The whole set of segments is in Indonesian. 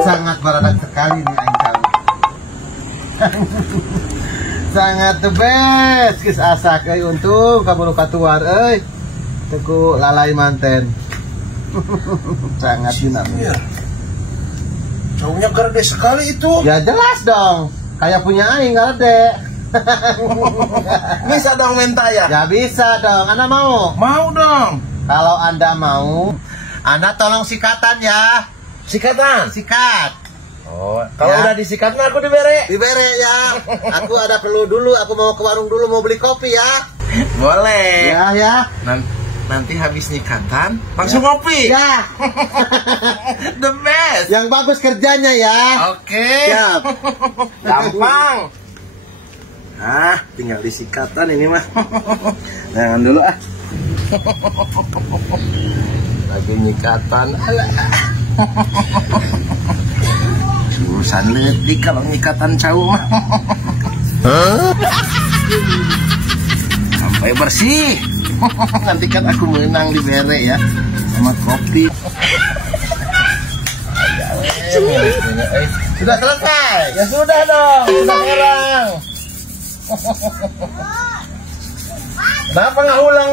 Sangat baradak sekali nih aing tahu. Sangat the best geus asak euy untung kamu nu katuar euy. Teku lalai manten. Sangat dinamis. Cowoknya gede sekali itu. Ya jelas dong. Kayak punya aing gede. Bisa dong minta ya? Ya bisa dong. Anda mau? Mau dong. Kalau Anda mau, Anda tolong sikatan ya. Sikatan? Sikat. Oh, kalau Ya. udah disikat mah aku dibere. Dibere ya. Aku ada perlu dulu. Aku mau ke warung dulu mau beli kopi ya. Boleh. Ya ya. Nanti habis nyikatan langsung ngopi. Ya. The best. Yang bagus kerjanya ya. Oke. Siap. Gampang. Ah, tinggal disikatan ini mah. Jangan dulu ah. Lagi nyikatan. Urusan letik kalau nyikatan cau mah. Sampai bersih. Nanti kan aku menang di bere ya sama kopi. Sudah selesai. Ya sudah dong, sudah orang. Kenapa nggak ulang?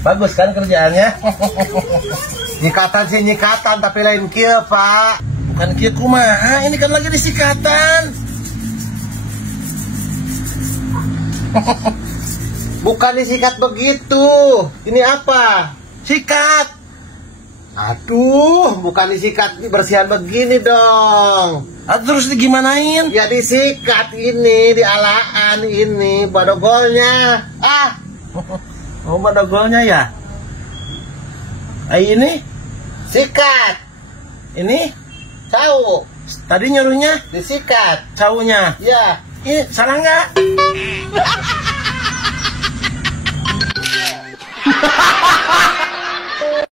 Bagus kan kerjaannya? Nyikatan sih nyikatan tapi lain kieu, Pak. Bukan kieu kumaha, ini kan lagi disikatan. Bukan disikat begitu. Ini apa? Sikat. Aduh, bukan disikat bersihan begini dong. Terus digimanain? Ya disikat ini, dialaan ini, badogolnya. Ah, Oh, badogolnya ya? Ini? sikat. Ini? Cau, Tadi nyuruhnya disikat. caunya. Ya. Ini salah nggak?